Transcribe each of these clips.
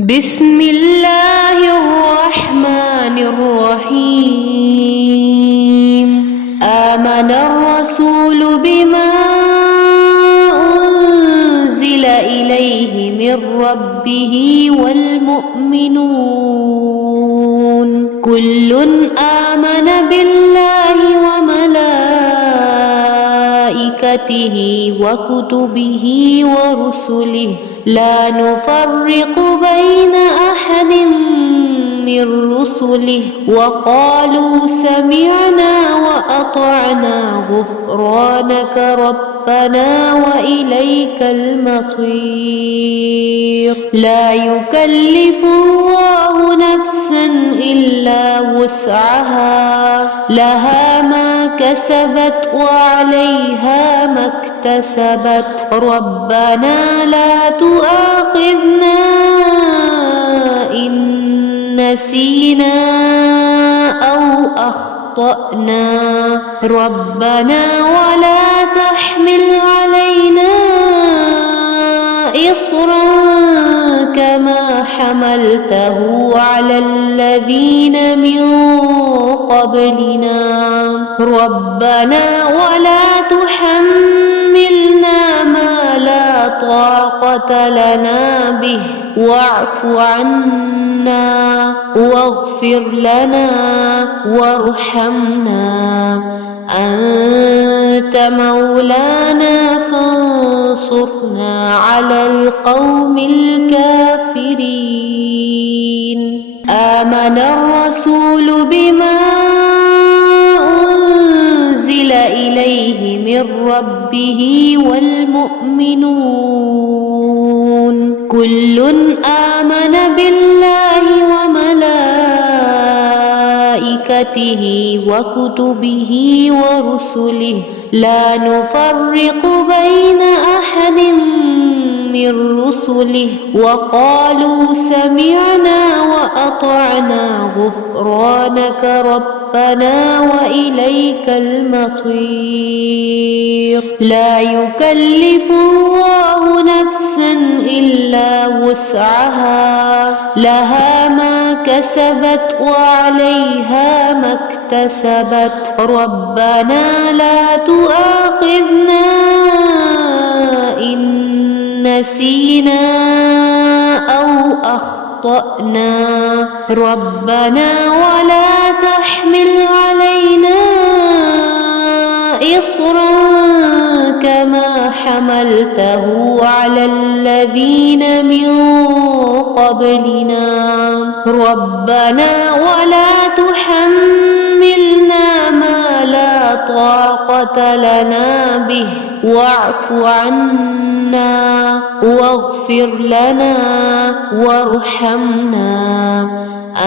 بسم الله الرحمن الرحيم. آمن الرسول بما أنزل إليه من ربه والمؤمنون كل آمن بالله وملائكته وكتبه ورسله لا نفرق بين أحد من رسله وقالوا سمعنا وأطعنا غفرانك ربنا وإليك المصير. لا يكلف الله نفسا إلا وسعها لها ما كسبت وعليها ما اكتسبت ربنا لا تؤاخذنا إن نسينا أو أخطأنا ربنا ولا تحمل علينا إصرا كما حملته على الذين من قبلنا ربنا ولا تحملنا ما لا طاقة لنا به واعف عنا واغفر لنا وارحمنا أنت مولانا فانصرنا على القوم الكافرين. آمن الرسول بما أنزل إليه من ربه والمؤمنون كل آمن بالله وملائكته وكتبه ورسله لا نفرق بين أحد من رسله وقالوا سمعنا وأطعنا غفرانك ربنا وإليك المصير. لا يكلف الله نفسا إلا وسعها لها ما كسبت وعليها ما اكتسبت ربنا لا تؤاخذنا إن نسينا أو أخطأنا ربنا ولا تحمل علينا إصرا كما حملته على الذين من قبلنا ربنا ولا تحملنا ما لا طاقة لنا به واعف عنا واغفر لنا وارحمنا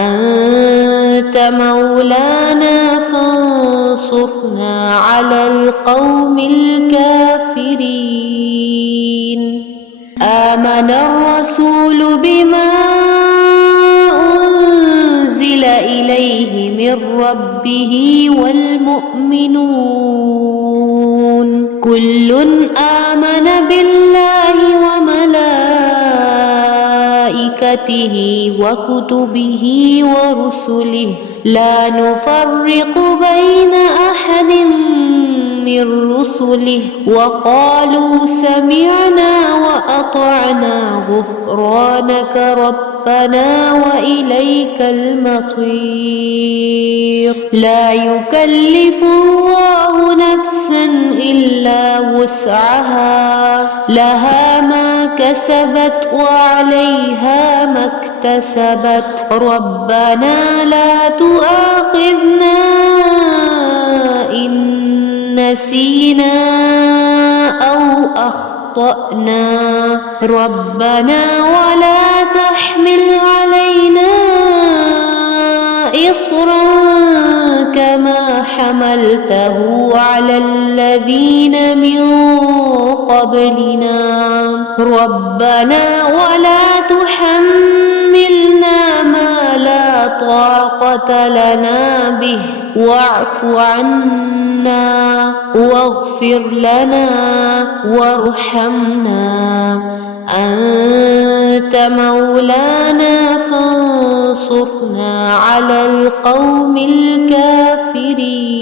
أنت مولانا فانصرنا على القوم الكافرين. آمن الرسول بما أنزل إليه من ربه والمؤمنون كل آمن بالله وملائكته وكتبه ورسله لا نفرق بين أحد من رسله وقالوا سمعنا وأطعنا غفرانك ربنا وإليك المصير. لا يكلف الله نفسا إلا وسعها لها ما كسبت وعليها ما اكتسبت ربنا لا تؤاخذنا إن نسينا أو أخطأنا ربنا ولا تحمل علينا إصرا كما حملته على الذين من قبلنا ربنا ولا تحملنا ما لا طاقة لنا به واعف عنا واغفر لنا وارحمنا أنت أنت مولانا فانصرنا على القوم الكافرين.